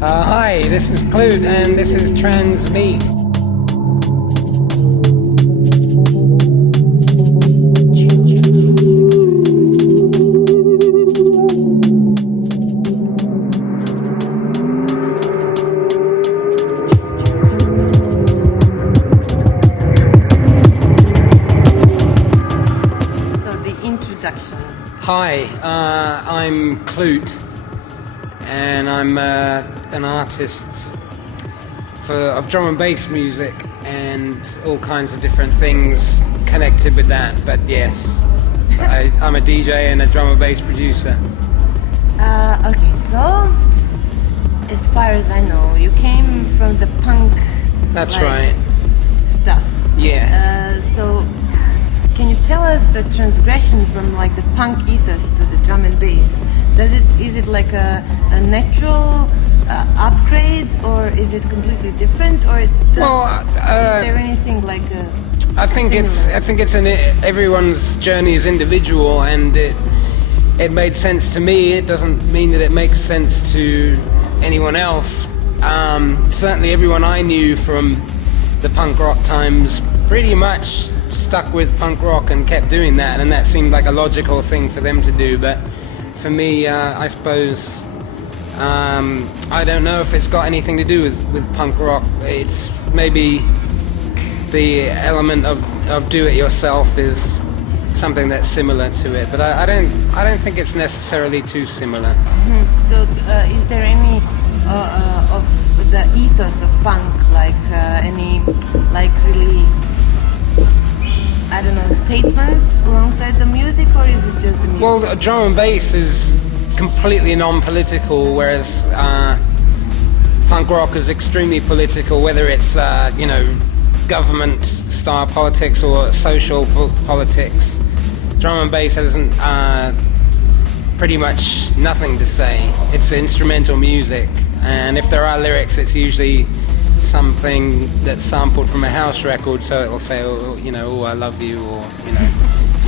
Hi, this is Klute and this is Transmeet. So the introduction. Hi, I'm Klute and I'm an artist of drum and bass music and all kinds of different things connected with that. But yes, I'm a DJ and a drum and bass producer. Okay, so as far as I know, you came from the punk. That's right. Stuff. Yes. So can you tell us the transgression from like the punk ethos to the drum and bass? Is it like a natural upgrade, or is it completely different, or is there anything like I think it's everyone's journey is individual, and it made sense to me. It doesn't mean that it makes sense to anyone else. Certainly, everyone I knew from the punk rock times pretty much stuck with punk rock and kept doing that, and that seemed like a logical thing for them to do. But for me, I suppose I don't know if it's got anything to do with punk rock. It's maybe the element of do-it-yourself is something that's similar to it, but I don't think it's necessarily too similar. Mm-hmm. So is there any of the ethos of punk, like any like really, I don't know, statements alongside the music, or is it just the music? Well, drum and bass is completely non-political, whereas punk rock is extremely political, whether it's government-style politics or social politics. Drum and bass hasn't pretty much nothing to say. It's instrumental music, and if there are lyrics, it's usually something that's sampled from a house record, so it'll say, oh, I love you, or,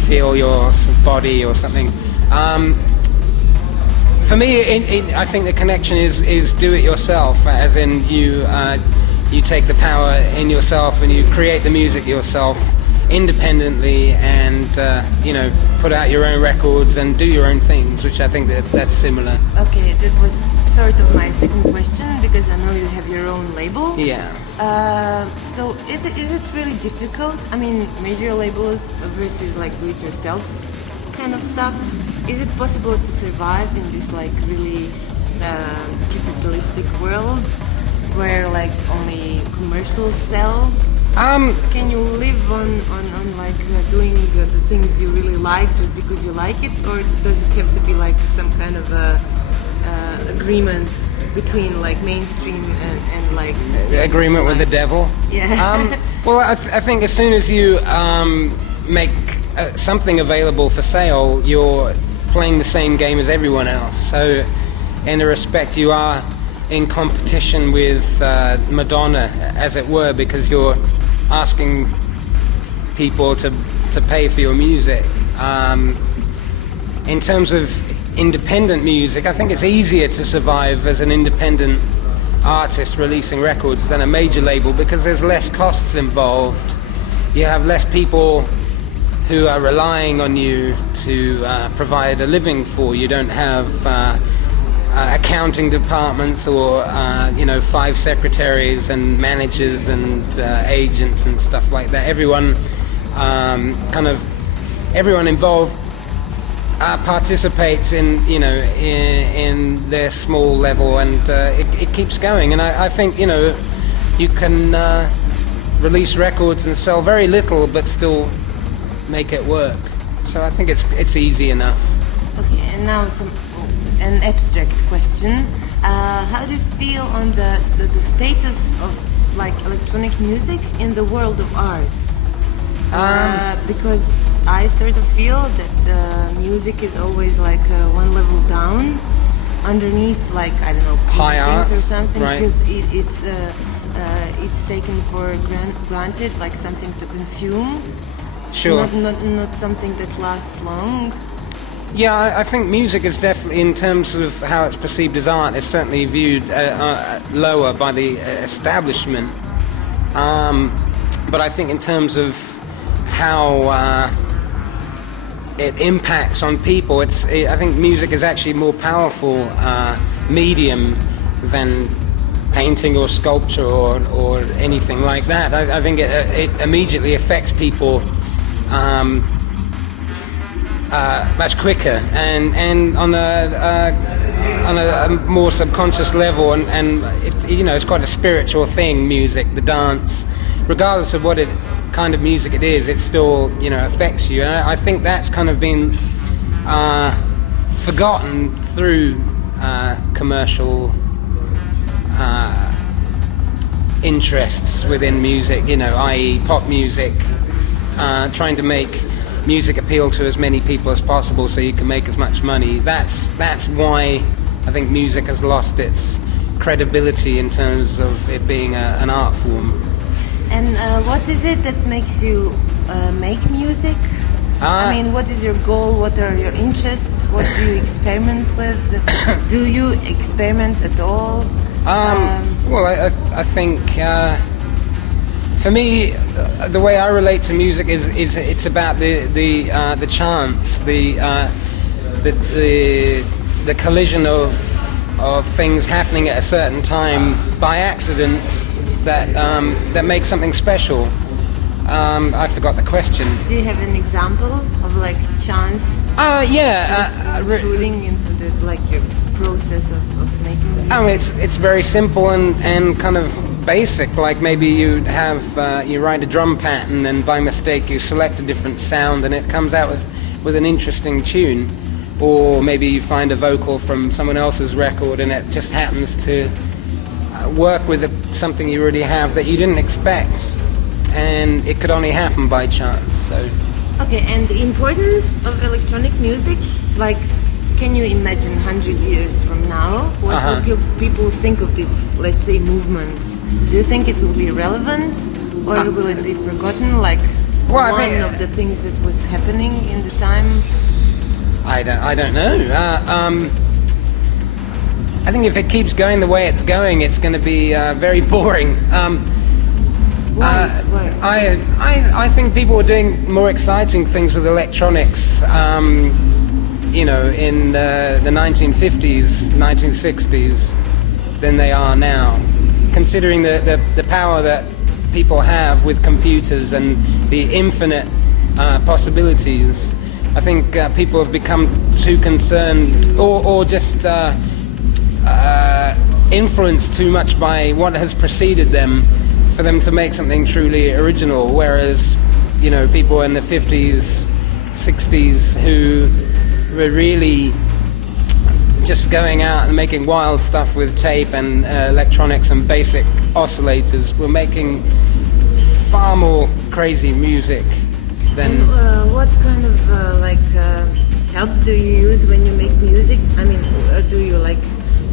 feel your body or something. For me, I think the connection is do it yourself, as in you take the power in yourself and you create the music yourself independently, and put out your own records and do your own things, which I think that's similar. Okay, that was sort of my second question, because I know you have your own label. Yeah. So is it really difficult? I mean, major labels versus like do-it-yourself kind of stuff. Is it possible to survive in this like really capitalistic world where like only commercials sell? Can you live on like doing the things you really like just because you like it, or does it have to be like some kind of agreement between like mainstream and like agreement with the devil? Yeah. Well, I think as soon as you make something available for sale, you're playing the same game as everyone else. So, in a respect, you are in competition with Madonna, as it were, because you're asking people to pay for your music. In terms of independent music, I think it's easier to survive as an independent artist releasing records than a major label, because there's less costs involved. You have less people who are relying on you to provide a living for. You don't have accounting departments or 5 secretaries and managers and agents and stuff like that. Everyone everyone involved participates in their small level, and it keeps going. And I think you can release records and sell very little but still make it work. So I think it's easy enough. Okay, and now an abstract question. How do you feel on the status of like electronic music in the world of arts? Because I sort of feel that music is always like one level down, underneath, like, I don't know, high arts or something, right? Because it's taken for granted, like something to consume. Sure. Not something that lasts long. Yeah, I think music is definitely, in terms of how it's perceived as art, it's certainly viewed lower by the establishment. But I think in terms of how it impacts on people, I think music is actually a more powerful medium than painting or sculpture or anything like that. I think it immediately affects people much quicker and on a more subconscious level, and it's quite a spiritual thing. Music, the dance, regardless of what kind of music it is, it still affects you. And I think that's kind of been forgotten through commercial interests within music, i.e. pop music, trying to make music appeal to as many people as possible so you can make as much money. That's why I think music has lost its credibility in terms of it being an art form. And what is it that makes you make music? I mean, what is your goal? What are your interests? What do you experiment with? Do you experiment at all? Well, I think for me, the way I relate to music is it's about the chance, the collision of things happening at a certain time by accident that makes something special. I forgot the question. Do you have an example of like chance? Ruling into your process of making music? I mean, it's very simple and kind of basic. Like maybe you write a drum pattern and by mistake you select a different sound and it comes out with an interesting tune. Or maybe you find a vocal from someone else's record and it just happens to work with something you already have that you didn't expect. And it could only happen by chance. So. Okay, and the importance of electronic music, like, can you imagine 100 years from now? What will people think of this, let's say, movement? Do you think it will be relevant, or will it be forgotten? Like one of the things that was happening in the time. I don't know. I think if it keeps going the way it's going, it's going to be very boring. Why? I think people are doing more exciting things with electronics, in the 1950s, 1960s, than they are now. Considering the power that people have with computers and the infinite possibilities, I think people have become too concerned or just influenced too much by what has preceded them for them to make something truly original, whereas people in the 50s, 60s who were really just going out and making wild stuff with tape and electronics and basic oscillators were making far more crazy music than... And, what kind of help do you use when you make music? I mean, do you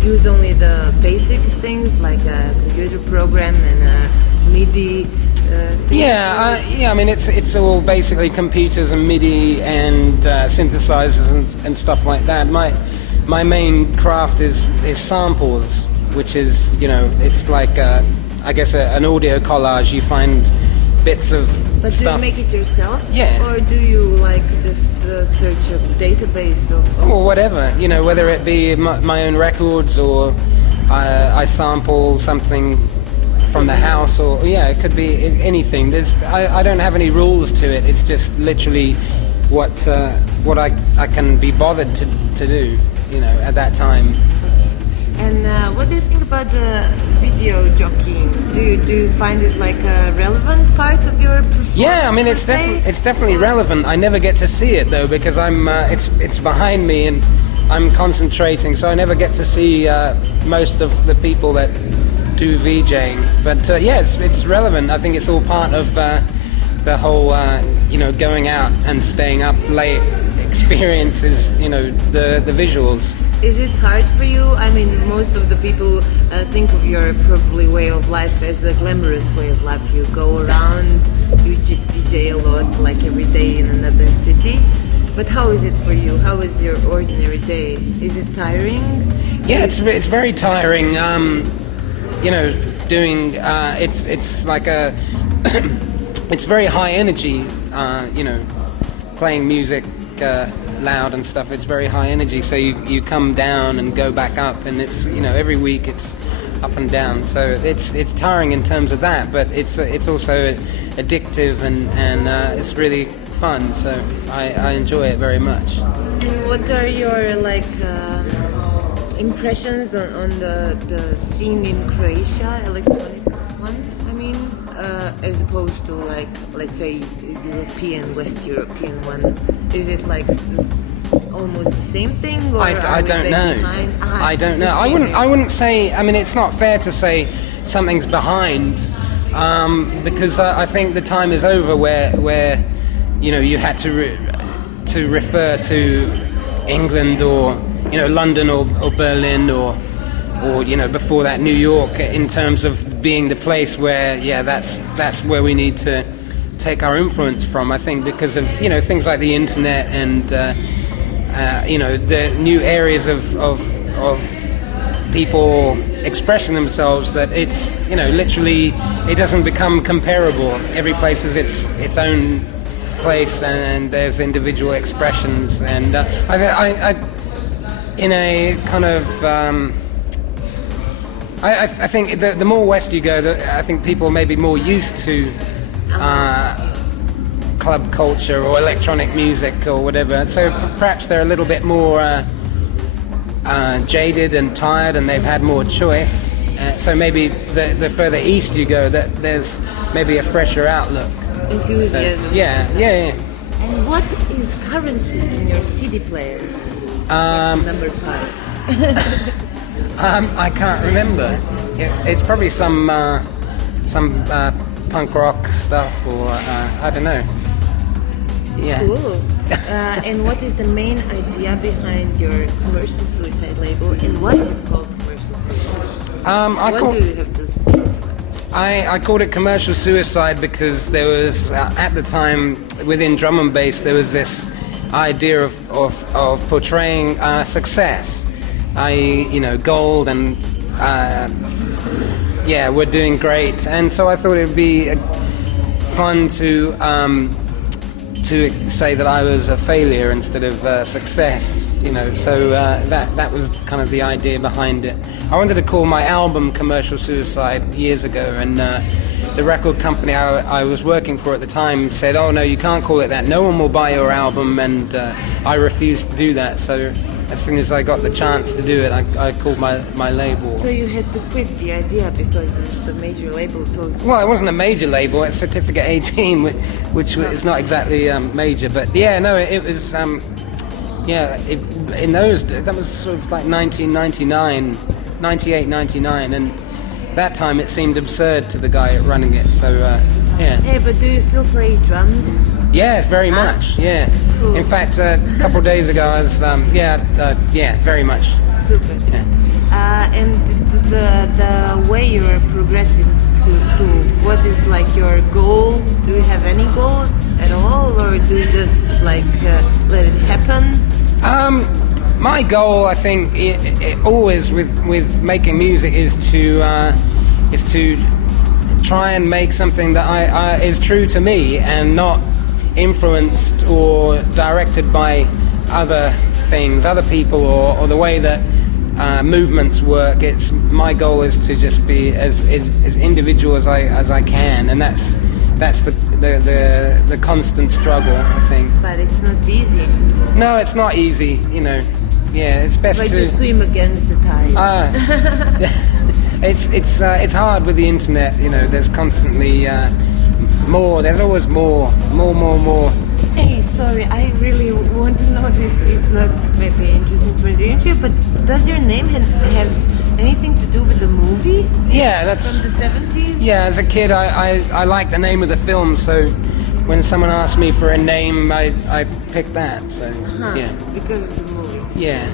use only the basic things like a computer program and a MIDI? I mean it's all basically computers and MIDI and synthesizers and stuff like that. My main craft is samples, which is it's like I guess an audio collage. You find bits of But stuff. do you make it yourself? Yeah. Or do you just search a database of or whatever, whether it be my own records or I sample something from the house, or it could be anything. I don't have any rules to it. It's just literally what I can be bothered to do, at that time. And what do you think about the video jockeying? Do you find it like a relevant part of your performance? Yeah, I mean it's definitely relevant. I never get to see it though because I'm it's behind me and I'm concentrating, so I never get to see most of the people that do VJing. But it's relevant. I think it's all part of the whole going out and staying up late experiences. The visuals. Is it hard for you? I mean, most of the people think of your probably way of life as a glamorous way of life. You go around, you DJ a lot, like every day in another city. But how is it for you? How is your ordinary day? Is it tiring? Yeah, it's very tiring. You know, doing it's like a it's very high energy. You know, playing music loud and stuff. It's very high energy. So you come down and go back up, and it's, you know, every week it's up and down. So it's tiring in terms of that, but it's also addictive and it's really fun. So I enjoy it very much. And what are your like impressions on the scene in Croatia, electronic one? I mean, as opposed to like, let's say, European, West European one. Is it like almost the same thing? Or I don't know. I don't know. I wouldn't say. I mean, it's not fair to say something's behind, because I think the time is over where you know, you had to refer to England or, you know, London or Berlin or you know, before that New York, in terms of being the place where, yeah, that's where we need to take our influence from. I think because of, you know, things like the internet and you know, the new areas of people expressing themselves, that it's, you know, literally it doesn't become comparable. Every place is its own place, and there's individual expressions, and I in a kind of I think the more west you go, I think people may be more used to club culture or electronic music or whatever, so perhaps they're a little bit more jaded and tired, and they've had more choice, so maybe the further east you go, that there's maybe a fresher outlook. Enthusiasm. So, yeah. And what is currently in your CD player? Number 5. I can't remember. It's probably some punk rock stuff, or I don't know. Yeah. Cool. And what is the main idea behind your Commercial Suicide label, and what is it called, Commercial Suicide? What do you have to say to us? I called it Commercial Suicide because there was, at the time, within drum and bass, there was this idea of portraying success, i.e., you know, gold, and yeah, we're doing great. And so I thought it would be fun to say that I was a failure instead of success, you know. So that was kind of the idea behind it. I wanted to call my album Commercial Suicide years ago, and the record company I was working for at the time said, "Oh no, you can't call it that. No one will buy your album," and I refused to do that. So as soon as I got the chance to do it, I called my label. So you had to quit the idea because the major label told you? Well, it wasn't a major label. It's Certificate 18, which is not exactly major. But yeah, no, it was. Yeah, in those days, that was sort of like 1999, 98, 99, and that time it seemed absurd to the guy running it. So yeah. Hey, but do you still play drums? Yeah, very much. Yeah. Cool. In fact, a couple of days ago, I was yeah, very much. Super. Yeah. And the way you're progressing to what is like your goal? Do you have any goals at all, or do you just like let it happen? My goal, I think, it always with making music is to try and make something that is true to me and not influenced or directed by other things, other people, or the way that movements work. It's my goal is to just be as individual as I can, and that's the constant struggle, I think. But it's not easy. No, it's not easy, you know. Yeah, it's best but to you swim against the tide. It's hard with the internet, you know. There's constantly more. There's always more. Hey, sorry, I really want to know this. It's not maybe interesting for the interview, but does your name have anything to do with the movie? Yeah, that's from the 70s. Yeah, as a kid, I liked the name of the film, so when someone asked me for a name, I picked that. So yeah, because of the movie. Yeah.